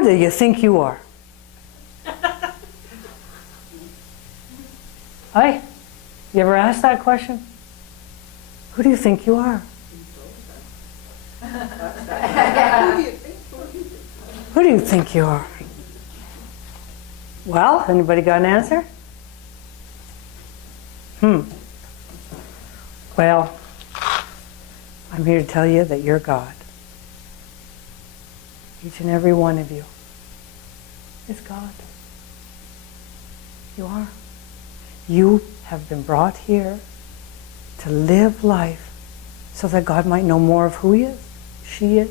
Who do you think you are? Aye? You ever asked that question? Who do you think you are? Who do you think you are? Well, anybody got an answer? Well, I'm here to tell you that you're God. Each and every one of you is God. You are. You have been brought here to live life so that God might know more of who He is, she is,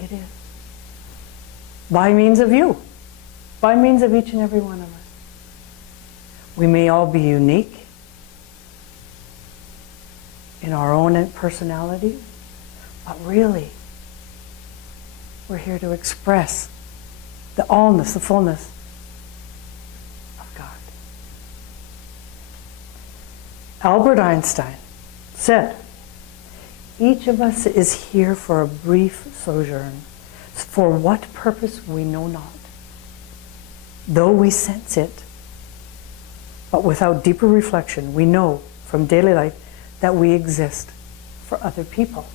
it is. By means of you. By means of each and every one of us. We may all be unique in our own personality, but really, we're here to express the allness, the fullness of God. Albert Einstein said, each of us is here for a brief sojourn, for what purpose we know not. Though we sense it, but without deeper reflection, we know from daily life that we exist for other people.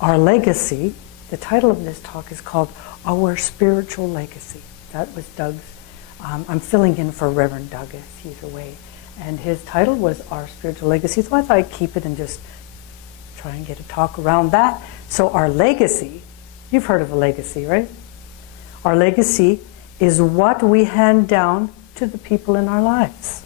Our legacy, the title of this talk is called Our Spiritual Legacy. That was Doug's, I'm filling in for Reverend Doug as he's away. And his title was Our Spiritual Legacy, so I thought I'd keep it and just try and get a talk around that. So our legacy, you've heard of a legacy, right? Our legacy is what we hand down to the people in our lives.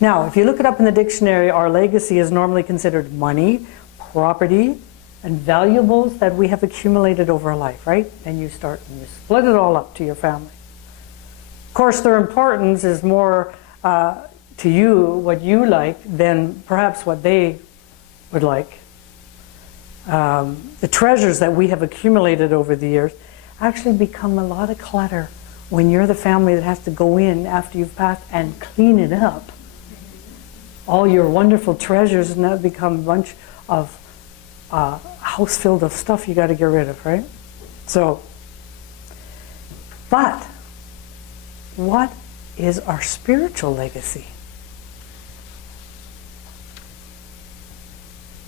Now, if you look it up in the dictionary, our legacy is normally considered money, property, and valuables that we have accumulated over a life, right? And you start and you split it all up to your family. Of course, their importance is more to you, what you like, than perhaps what they would like. The treasures that we have accumulated over the years actually become a lot of clutter when you're the family that has to go in after you've passed and clean it up. All your wonderful treasures now become a bunch of house filled of stuff you got to get rid of, right? So, but what is our spiritual legacy?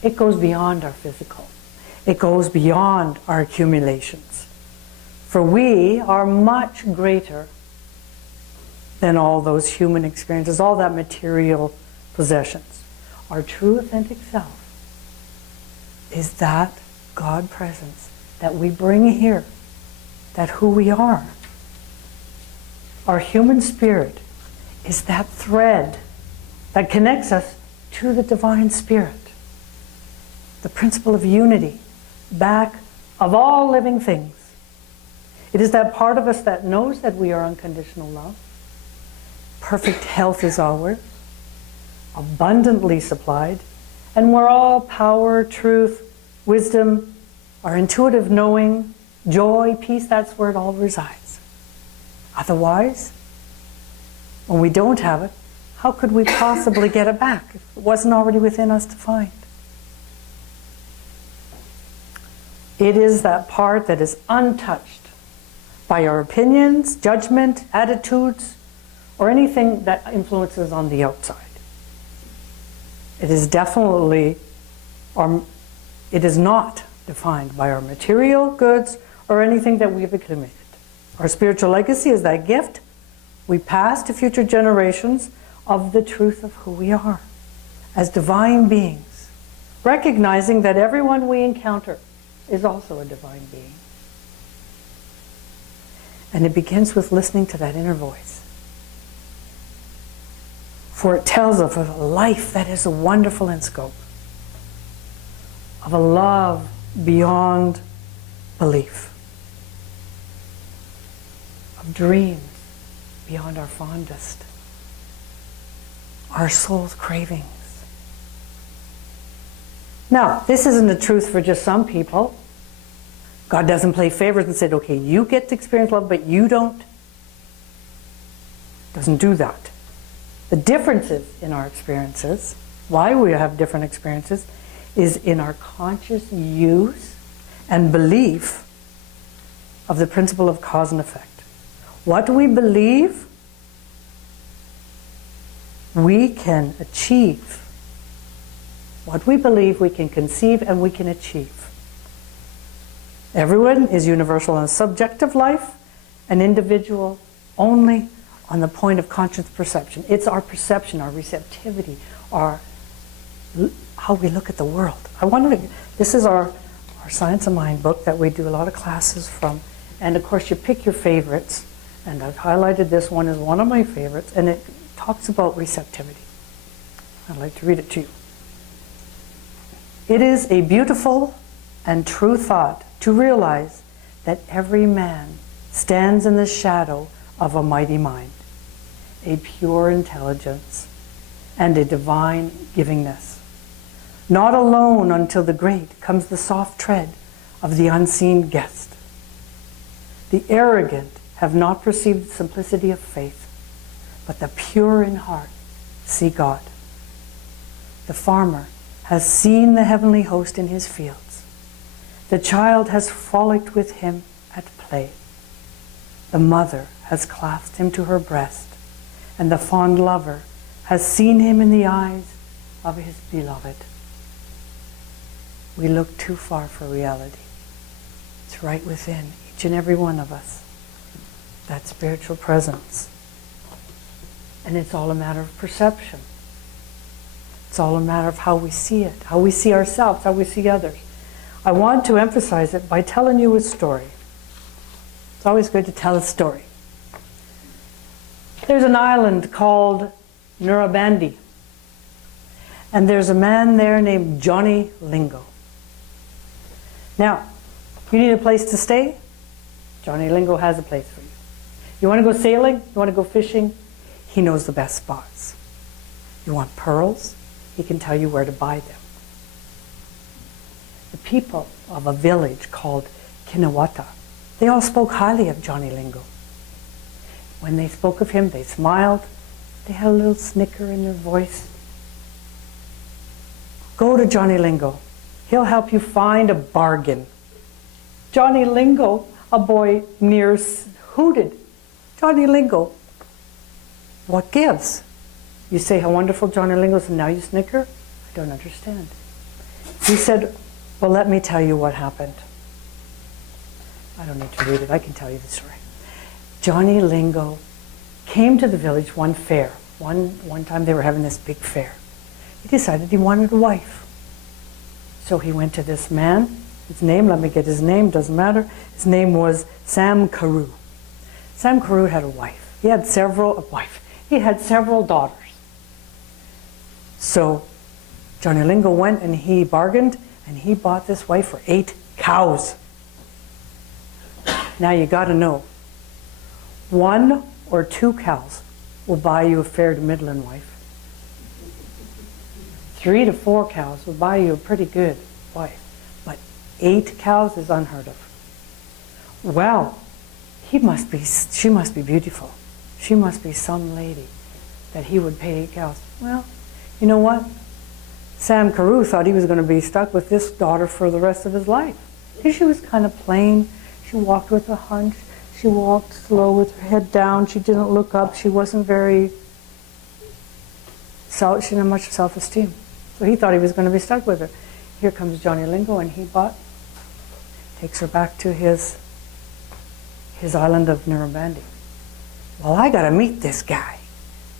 It goes beyond our physical. It goes beyond our accumulations. For we are much greater than all those human experiences, all that material possessions. Our true authentic self is that God presence that we bring here, that who we are. Our human spirit is that thread that connects us to the divine spirit, the principle of unity, back of all living things. It is that part of us that knows that we are unconditional love. Perfect health is ours, abundantly supplied, and we're all power, truth, wisdom, our intuitive knowing, joy, peace, that's where it all resides. Otherwise, when we don't have it, how could we possibly get it back if it wasn't already within us to find? It is that part that is untouched by our opinions, judgment, attitudes, or anything that influences on the outside. It is definitely, it is not defined by our material goods or anything that we've accumulated. Our spiritual legacy is that gift we pass to future generations of the truth of who we are as divine beings, recognizing that everyone we encounter is also a divine being. And it begins with listening to that inner voice. For it tells of a life that is wonderful in scope, of a love beyond belief, of dreams beyond our fondest, our soul's cravings. Now, this isn't the truth for just some people. God doesn't play favorites and say, okay, you get to experience love, but you don't. Doesn't do that. The differences in our experiences, why we have different experiences, is in our conscious use and belief of the principle of cause and effect. What we believe, we can achieve. What we believe, we can conceive and we can achieve. Everyone is universal in subjective life, an individual only on the point of conscious perception. It's our perception, our receptivity, how we look at the world. This is our Science of Mind book that we do a lot of classes from. And of course you pick your favorites. And I've highlighted this one as one of my favorites. And it talks about receptivity. I'd like to read it to you. It is a beautiful and true thought to realize that every man stands in the shadow of a mighty mind, a pure intelligence, and a divine givingness. Not alone until the great comes the soft tread of the unseen guest. The arrogant have not perceived the simplicity of faith, but the pure in heart see God. The farmer has seen the heavenly host in his fields. The child has frolicked with him at play. The mother has clasped him to her breast, and the fond lover has seen him in the eyes of his beloved. We look too far for reality. It's right within each and every one of us, that spiritual presence. And it's all a matter of perception. It's all a matter of how we see it, how we see ourselves, how we see others. I want to emphasize it by telling you a story. It's always good to tell a story. There's an island called Nurabandi. And there's a man there named Johnny Lingo. Now, you need a place to stay? Johnny Lingo has a place for you. You want to go sailing? You want to go fishing? He knows the best spots. You want pearls? He can tell you where to buy them. The people of a village called Kinawata, they all spoke highly of Johnny Lingo. When they spoke of him, they smiled. They had a little snicker in their voice. Go to Johnny Lingo. He'll help you find a bargain. Johnny Lingo, a boy near hooted. Johnny Lingo, what gives? You say how wonderful Johnny Lingo is, and now you snicker? I don't understand. He said, well, let me tell you what happened. I don't need to read it, I can tell you the story. Johnny Lingo came to the village one fair. One time they were having this big fair. He decided he wanted a wife. So he went to this man. His name, let me get his name, doesn't matter. His name was Sam Carew. Sam Carew had a wife. He had several daughters. So Johnny Lingo went and he bargained and he bought this wife for 8 cows. Now you got to know, 1 or 2 cows will buy you a fair to middling wife. 3 to 4 cows will buy you a pretty good wife. But 8 cows is unheard of. Well, she must be beautiful. She must be some lady that he would pay 8 cows. Well, you know what? Sam Carew thought he was going to be stuck with this daughter for the rest of his life. She was kind of plain. She walked with a hunch. She walked slow with her head down. She didn't look up. She wasn't she didn't have much self-esteem. So he thought he was going to be stuck with her. Here comes Johnny Lingo, and he takes her back to his island of Nurabandi. Well, I got to meet this guy.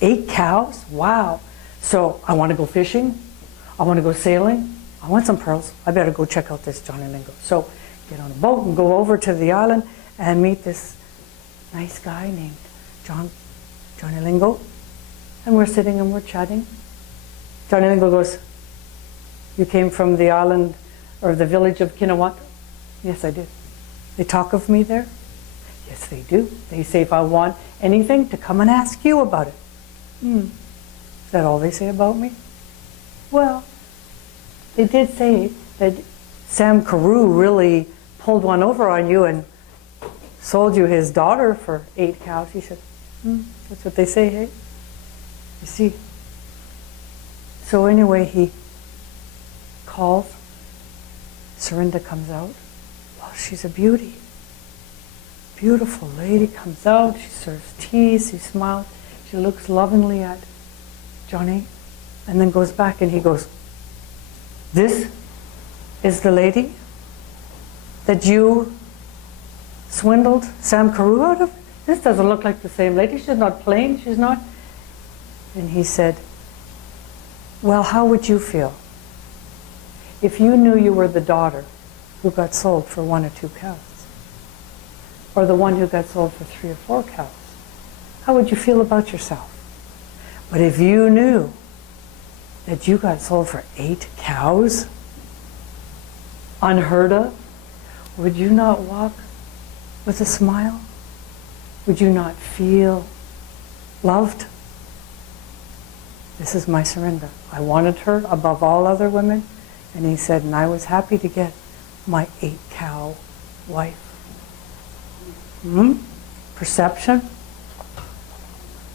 8 cows? Wow. So I want to go fishing. I want to go sailing. I want some pearls. I better go check out this Johnny Lingo. So get on a boat and go over to the island and meet this nice guy named Johnny Lingo. And we're sitting and we're chatting. Johnny Lingo goes, you came from the island or the village of Kinawata? Yes, I did. They talk of me there? Yes, they do. They say if I want anything, to come and ask you about it. Is that all they say about me? Well, they did say that Sam Carew really pulled one over on you and sold you his daughter for 8 cows. He said, that's what they say, hey? You see. So anyway, he calls, Serinda comes out. Well, she's a beauty. Beautiful lady comes out, she serves tea, she smiles, she looks lovingly at Johnny, and then goes back and he goes, "This is the lady that you swindled Sam Carew out of? This doesn't look like the same lady. She's not plain, she's not." And he said, "Well, how would you feel if you knew you were the daughter who got sold for 1 or 2 cows? Or the one who got sold for 3 or 4 cows? How would you feel about yourself? But if you knew that you got sold for 8 cows, unheard of, would you not walk with a smile? Would you not feel loved?" This is my Serinda. I wanted her above all other women. And he said, and I was happy to get my 8-cow wife. Perception.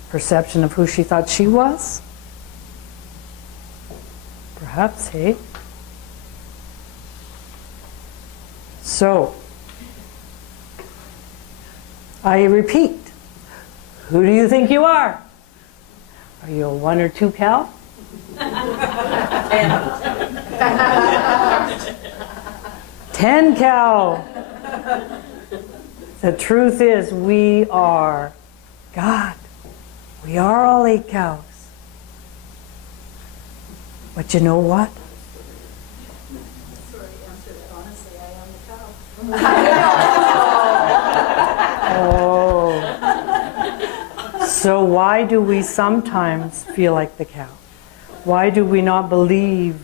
Perception of who she thought she was. Perhaps, hey? So, I repeat, who do you think you are? Are you a 1 or 2 cow? 10 cow. The truth is, we are God. We are all 8 cows. But you know what? Sorry, answer that honestly. I am the cow. Oh. So why do we sometimes feel like the cow? Why do we not believe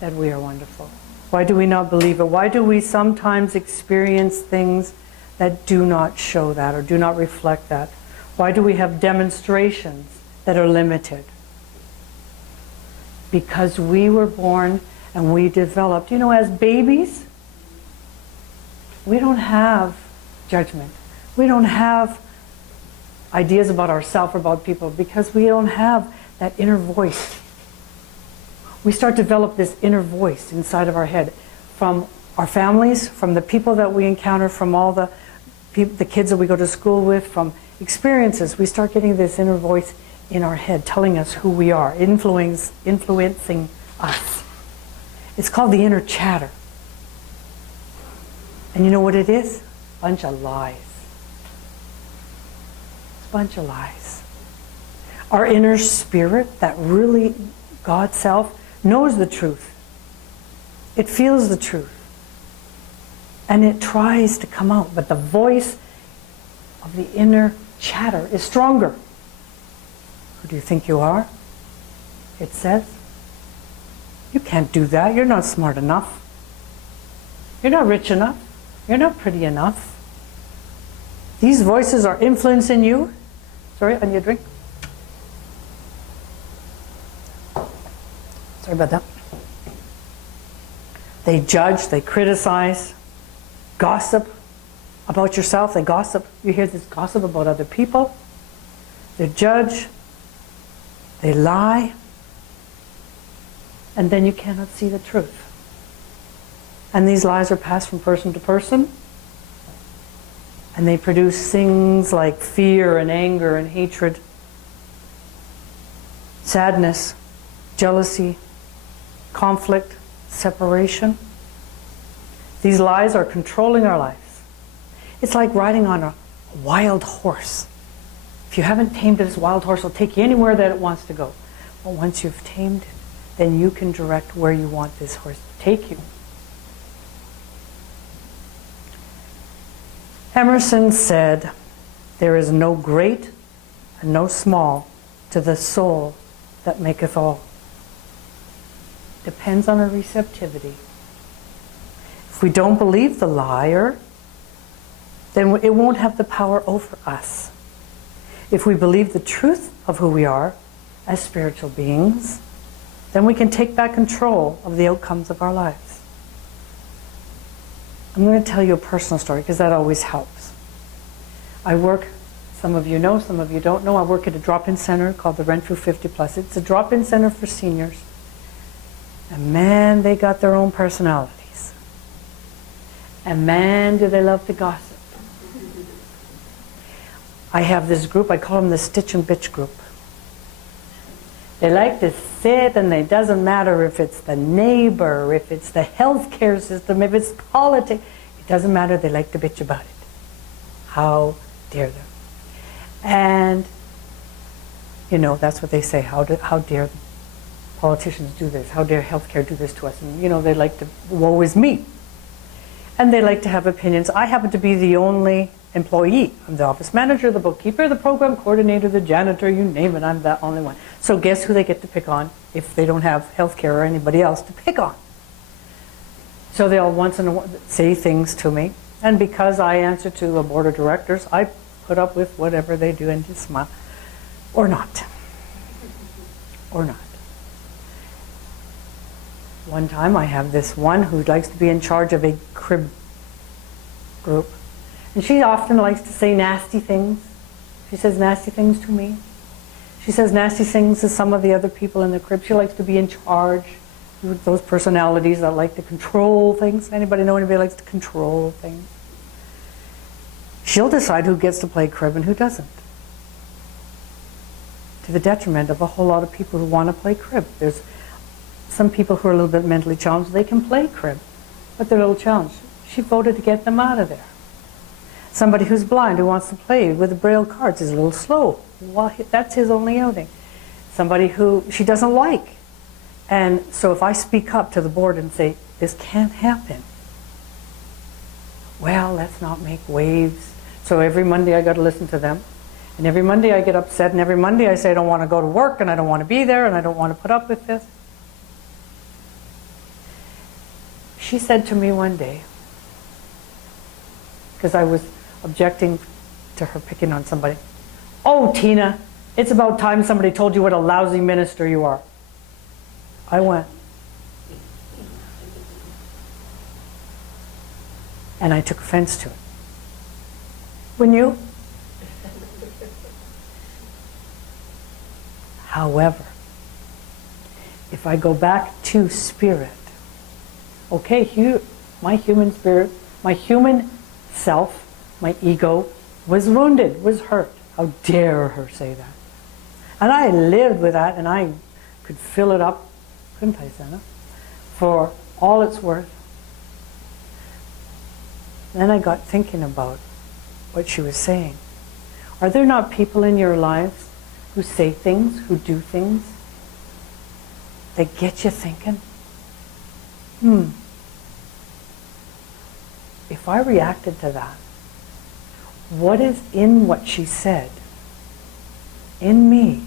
that we are wonderful? Why do we not believe it? Why do we sometimes experience things that do not show that or do not reflect that? Why do we have demonstrations that are limited? Because we were born and we developed. You know, as babies, we don't have judgment. We don't have ideas about ourselves or about people because we don't have that inner voice. We start to develop this inner voice inside of our head from our families, from the people that we encounter, from all the kids that we go to school with, from experiences. We start getting this inner voice in our head telling us who we are, influencing us. It's called the inner chatter. And you know what it is? A bunch of lies. It's a bunch of lies. Our inner spirit, that really God self, knows the truth. It feels the truth. And it tries to come out. But the voice of the inner chatter is stronger. Who do you think you are? It says. You can't do that. You're not smart enough. You're not rich enough. You're not pretty enough. These voices are influencing you. Sorry, I need a drink. Sorry about that. They judge, they criticize, gossip about yourself. They gossip. You hear this gossip about other people. They judge. They lie. And then you cannot see the truth. And these lies are passed from person to person. And they produce things like fear and anger and hatred, sadness, jealousy, conflict, separation. These lies are controlling our lives. It's like riding on a wild horse. If you haven't tamed this wild horse, it'll take you anywhere that it wants to go. But once you've tamed it, then you can direct where you want this horse to take you. Emerson said, "There is no great and no small to the soul that maketh all." Depends on our receptivity. If we don't believe the liar, then it won't have the power over us. If we believe the truth of who we are as spiritual beings, then we can take back control of the outcomes of our lives. I'm going to tell you a personal story because that always helps. I work, some of you know, some of you don't know, I work at a drop-in center called the Renfrew 50 Plus. It's a drop-in center for seniors. And man, they got their own personalities. And man, do they love to gossip. I have this group, I call them the Stitch and Bitch group. They like to sit, and it doesn't matter if it's the neighbor, if it's the healthcare system, if it's politics. It doesn't matter, they like to bitch about it. How dare them? And, you know, that's what they say, how dare the politicians do this? How dare healthcare do this to us? And, you know, they like to, woe is me. And they like to have opinions. I happen to be the only employee. I'm the office manager, the bookkeeper, the program coordinator, the janitor, you name it, I'm the only one. So guess who they get to pick on if they don't have healthcare or anybody else to pick on? So they'll once in a while say things to me. And because I answer to a board of directors, I put up with whatever they do and just smile. Or not. Or not. One time I have this one who likes to be in charge of a crib group. And she often likes to say nasty things. She says nasty things to me. She says nasty things to some of the other people in the crib. She likes to be in charge. With those personalities that like to control things. Anybody know anybody likes to control things? She'll decide who gets to play crib and who doesn't. To the detriment of a whole lot of people who want to play crib. There's some people who are a little bit mentally challenged, they can play crib, but they're a little challenged. She voted to get them out of there. Somebody who's blind who wants to play with the braille cards is a little slow. Well, that's his only outing. Somebody who she doesn't like. And so if I speak up to the board and say, this can't happen, well, let's not make waves. So every Monday I got to listen to them. And every Monday I get upset, and every Monday I say I don't want to go to work, and I don't want to be there, and I don't want to put up with this. She said to me one day, because I was objecting to her picking on somebody, "Oh, Tina, it's about time somebody told you what a lousy minister you are." I went. And I took offense to it. Wouldn't you? However, if I go back to spirit, okay, my human spirit, my human self, my ego was wounded, was hurt. How dare her say that? And I lived with that, and I could fill it up, couldn't I, Senna, for all it's worth. Then I got thinking about what she was saying. Are there not people in your lives who say things, who do things, that get you thinking? If I reacted to that, what is in what she said, in me,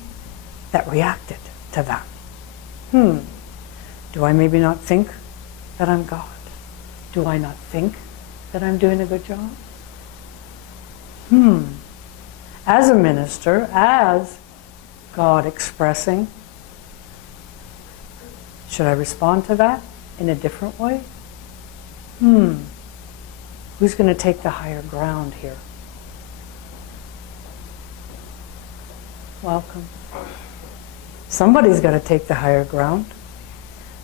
that reacted to that? Do I maybe not think that I'm God? Do I not think that I'm doing a good job? As a minister, as God expressing, should I respond to that in a different way? Who's going to take the higher ground here? Welcome. Somebody's got to take the higher ground.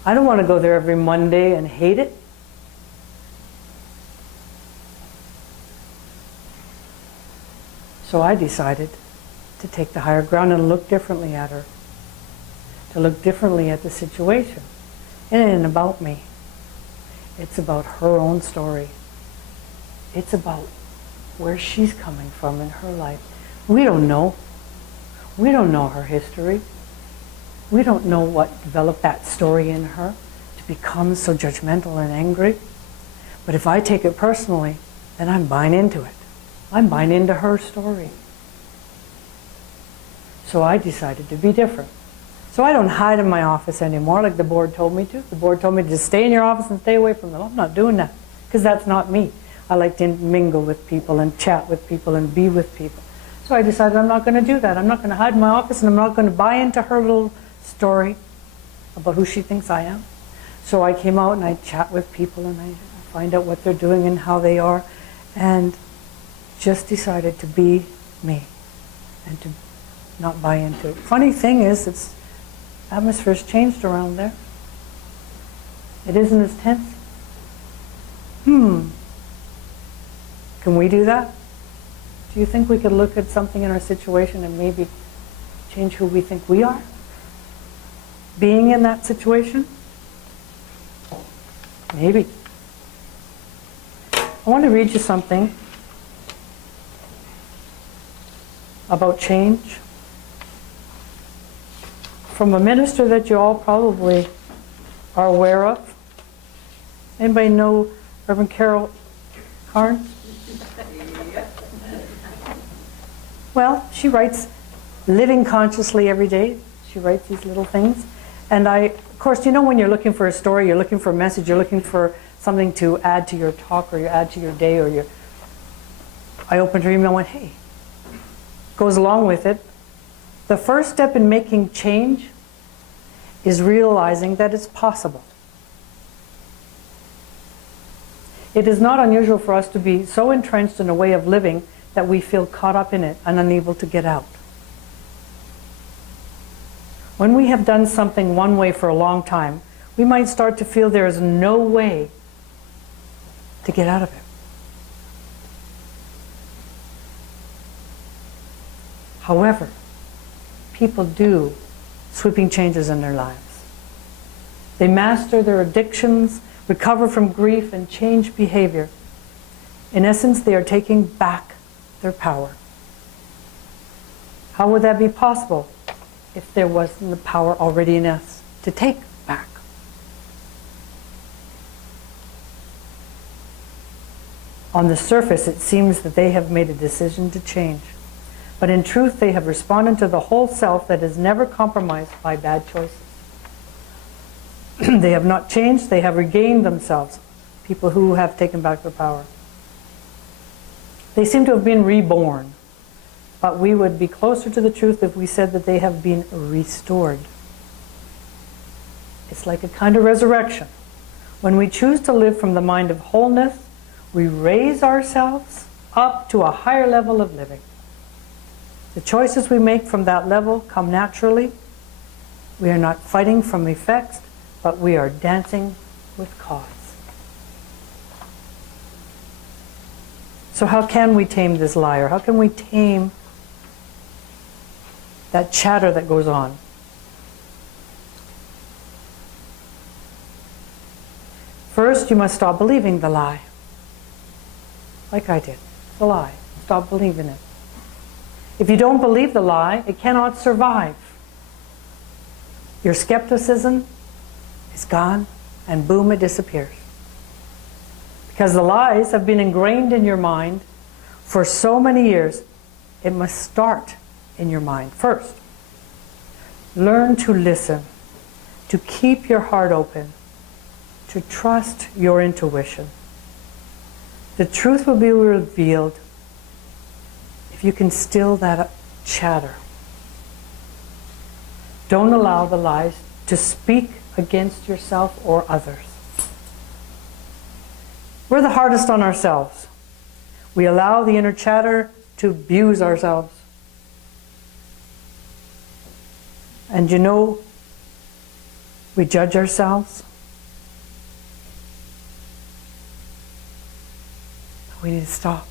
I don't want to go there every Monday and hate it. So I decided to take the higher ground and look differently at her. To look differently at the situation. It ain't about me. It's about her own story. It's about where she's coming from in her life. We don't know. We don't know her history. We don't know what developed that story in her to become so judgmental and angry. But if I take it personally, then I'm buying into it. I'm buying into her story. So I decided to be different. So I don't hide in my office anymore like the board told me to. The board told me to just stay in your office and stay away from them. I'm not doing that because that's not me. I like to mingle with people and chat with people and be with people. So I decided I'm not going to do that. I'm not going to hide in my office, and I'm not going to buy into her little story about who she thinks I am. So I came out and I chat with people and I find out what they're doing and how they are, and just decided to be me and to not buy into it. Funny thing is, atmosphere's changed around there. It isn't as tense. Can we do that? Do you think we could look at something in our situation and maybe change who we think we are? Being in that situation? Maybe. I want to read you something about change from a minister that you all probably are aware of. Anybody know Reverend Carol Carnes? Well, she writes living consciously every day. She writes these little things. And of course, you know when you're looking for a story, you're looking for a message, you're looking for something to add to your talk or you add to your day or your... I opened her email and went, hey, goes along with it. The first step in making change is realizing that it's possible. It is not unusual for us to be so entrenched in a way of living that we feel caught up in it and unable to get out. When we have done something one way for a long time, we might start to feel there is no way to get out of it. However, people do sweeping changes in their lives. They master their addictions, recover from grief, and change behavior. In essence, they are taking back their power. How would that be possible if there wasn't the power already in us to take back? On the surface, it seems that they have made a decision to change. But in truth, they have responded to the whole self that is never compromised by bad choices. They have not changed, they have regained themselves, people who have taken back their power. They seem to have been reborn, but we would be closer to the truth if we said that they have been restored. It's like a kind of resurrection. When we choose to live from the mind of wholeness, we raise ourselves up to a higher level of living. The choices we make from that level come naturally. We are not fighting from effects, but we are dancing with cause. So how can we tame this liar? How can we tame that chatter that goes on? First, you must stop believing the lie. Like I did. It's a lie. Stop believing it. If you don't believe the lie, it cannot survive. Your skepticism is gone, and boom, it disappears. Because the lies have been ingrained in your mind for so many years, it must start in your mind first. Learn to listen, to keep your heart open, to trust your intuition. The truth will be revealed if you can still that chatter. Don't allow the lies to speak against yourself or others. We're the hardest on ourselves. We allow the inner chatter to abuse ourselves. And you know, we judge ourselves. We need to stop.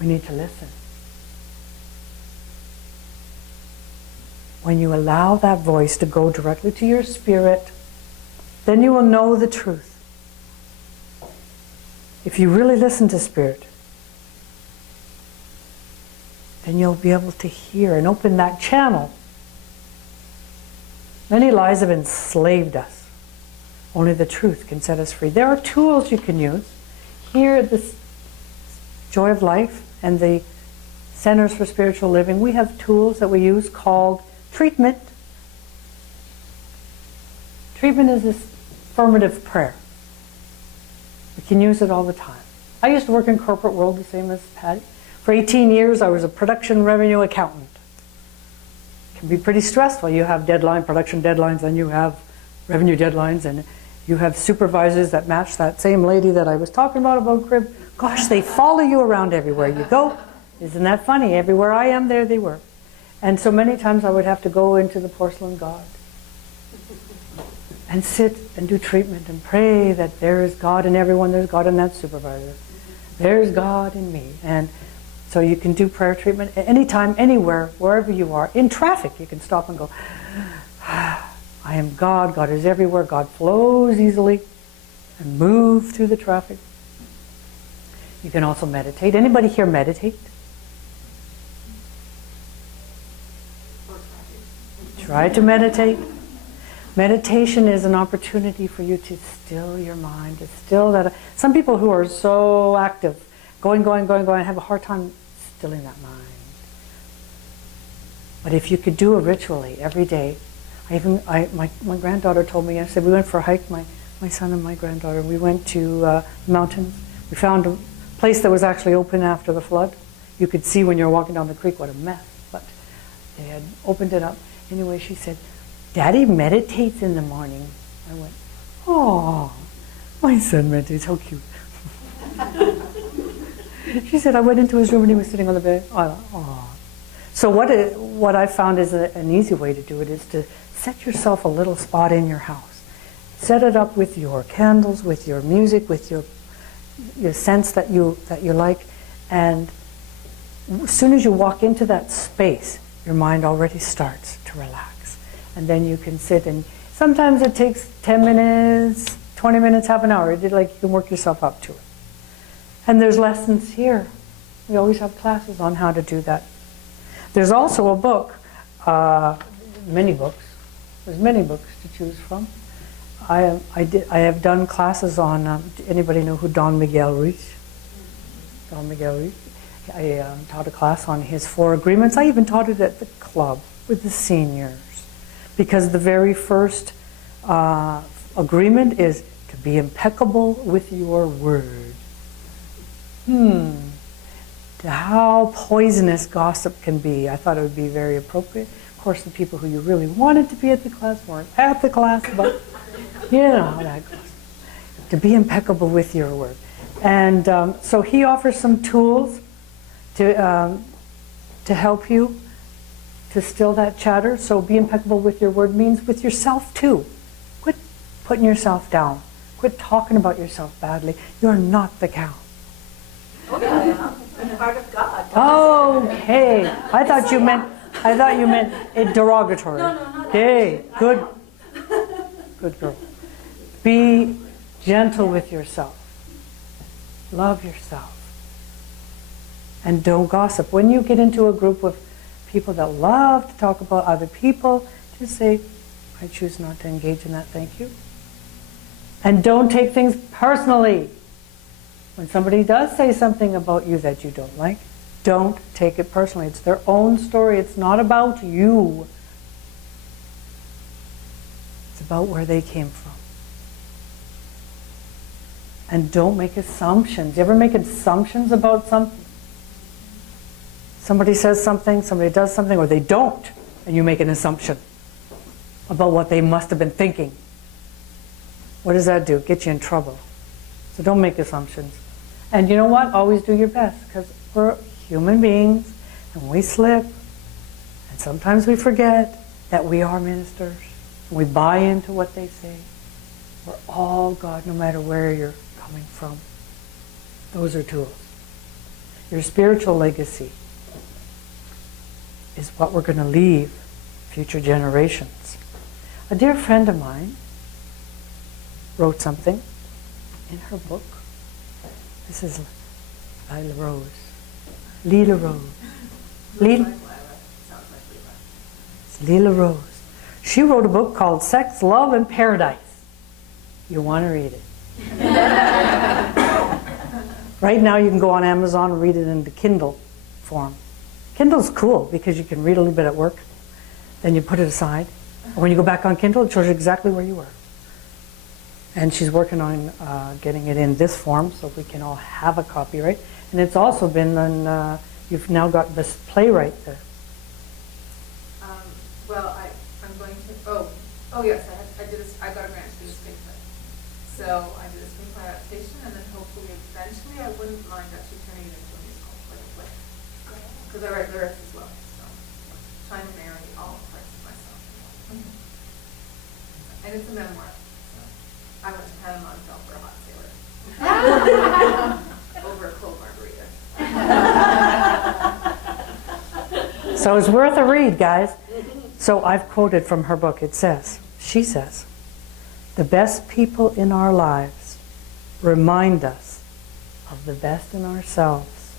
We need to listen. When you allow that voice to go directly to your spirit, then you will know the truth. If you really listen to Spirit, then you'll be able to hear and open that channel. Many lies have enslaved us. Only the truth can set us free. There are tools you can use. Here at this Joy of Life and the Centers for Spiritual Living, we have tools that we use called treatment. Treatment is this affirmative prayer. We can use it all the time. I used to work in corporate world the same as Patty. For 18 years I was a production revenue accountant. It can be pretty stressful. You have production deadlines, and you have revenue deadlines, and you have supervisors that match that same lady that I was talking about crib. Gosh, they follow you around everywhere you go. Isn't that funny? Everywhere I am, there they were. And so many times I would have to go into the porcelain god and sit and do treatment and pray that there is God in everyone, there's God in that supervisor, there's God in me. And so you can do prayer treatment at any time, anywhere, wherever you are. In traffic, you can stop and go, I am God, God is everywhere, God flows easily, and move through the traffic. You can also meditate. Anybody here meditate? Try to meditate. Meditation is an opportunity for you to still your mind, to still that. Some people who are so active, going, have a hard time stilling that mind. But if you could do it ritually every day, my granddaughter told me yesterday, we went for a hike, my son and my granddaughter, we went to the mountains. We found a place that was actually open after the flood. You could see when you were walking down the creek what a mess, but they had opened it up. Anyway, she said, Daddy meditates in the morning. I went, oh, my son meditates, how cute. She said, I went into his room and he was sitting on the bed. I thought, oh. So what I found is an easy way to do it is to set yourself a little spot in your house. Set it up with your candles, with your music, with your scents that you like. And as soon as you walk into that space, your mind already starts to relax. And then you can sit, and sometimes it takes 10 minutes, 20 minutes, half an hour. You can work yourself up to it. And there's lessons here. We always have classes on how to do that. There's also a book, many books. There's many books to choose from. I have done classes on, anybody know who Don Miguel Ruiz? Don Miguel Ruiz. I taught a class on his 4 agreements. I even taught it at the club with the seniors. Because the very first agreement is to be impeccable with your word. How poisonous gossip can be. I thought it would be very appropriate. Of course, the people who you really wanted to be at the class weren't at the class, but you know how that goes. To be impeccable with your word. And so he offers some tools to help you to still that chatter. So be impeccable with your word means with yourself too. Quit putting yourself down. Quit talking about yourself badly. You're not the cow. Oh, yeah. In the heart of God. Okay. I thought you meant it derogatory. No, not Okay. Good. Good girl. Be gentle with yourself. Love yourself. And don't gossip. When you get into a group of people that love to talk about other people, just say, I choose not to engage in that, thank you. And don't take things personally. When somebody does say something about you that you don't like, don't take it personally. It's their own story. It's not about you. It's about where they came from. And don't make assumptions. You ever make assumptions about something? Somebody says something, somebody does something, or they don't, and you make an assumption about what they must have been thinking. What does that do? Get you in trouble. So don't make assumptions. And you know what? Always do your best, because we're human beings, and we slip, and sometimes we forget that we are ministers. We buy into what they say. We're all God, no matter where you're coming from. Those are tools. Your spiritual legacy is what we're going to leave future generations. A dear friend of mine wrote something in her book. This is Lila Rose. Lila Rose. It's Lila Rose. She wrote a book called Sex, Love, and Paradise. You want to read it. Right now you can go on Amazon and read it in the Kindle form. Kindle's cool because you can read a little bit at work, then you put it aside. And when you go back on Kindle, it shows you exactly where you were. And she's working on getting it in this form so we can all have a copy, right? And it's also been on, you've now got this playwright there. Well, I'm going to, yes, I got a grant to do a screenplay. So I did a screenplay adaptation, and then hopefully eventually I wouldn't mind actually turning it into a musical, like a play. Because I write lyrics as well, so trying to marry all parts of myself. And it's a memoir. I went to Panama and fell for a hot sailor. Over a cold margarita. So it's worth a read, guys. So I've quoted from her book. She says, the best people in our lives remind us of the best in ourselves,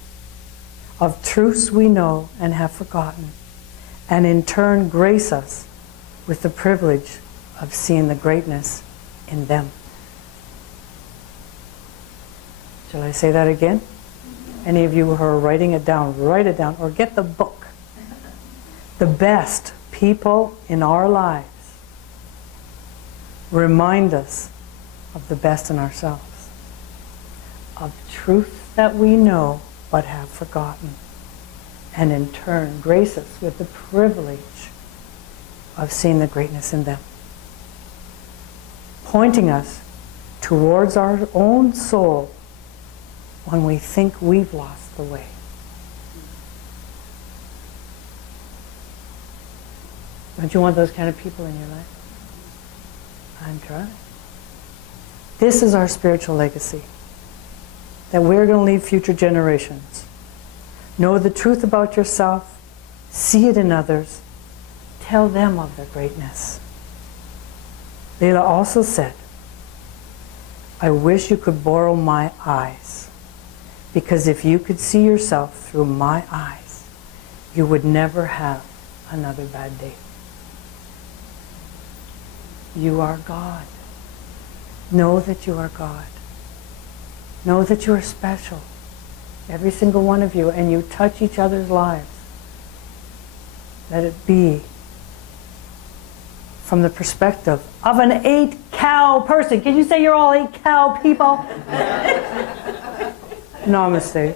of truths we know and have forgotten, and in turn grace us with the privilege of seeing the greatness in them. Shall I say that again? Any of you who are writing it down, write it down or get the book. The best people in our lives remind us of the best in ourselves, of truth that we know but have forgotten, and in turn grace us with the privilege of seeing the greatness in them, pointing us towards our own soul when we think we've lost the way. Don't you want those kind of people in your life? I'm trying. This is our spiritual legacy that we're going to leave future generations. Know the truth about yourself, see it in others, tell them of their greatness. Leila also said, I wish you could borrow my eyes, because if you could see yourself through my eyes, you would never have another bad day. You are God. Know that you are God. Know that you are special, every single one of you, and you touch each other's lives. Let it be from the perspective of an 8-cow person. Can you say you're all 8-cow people? Namaste.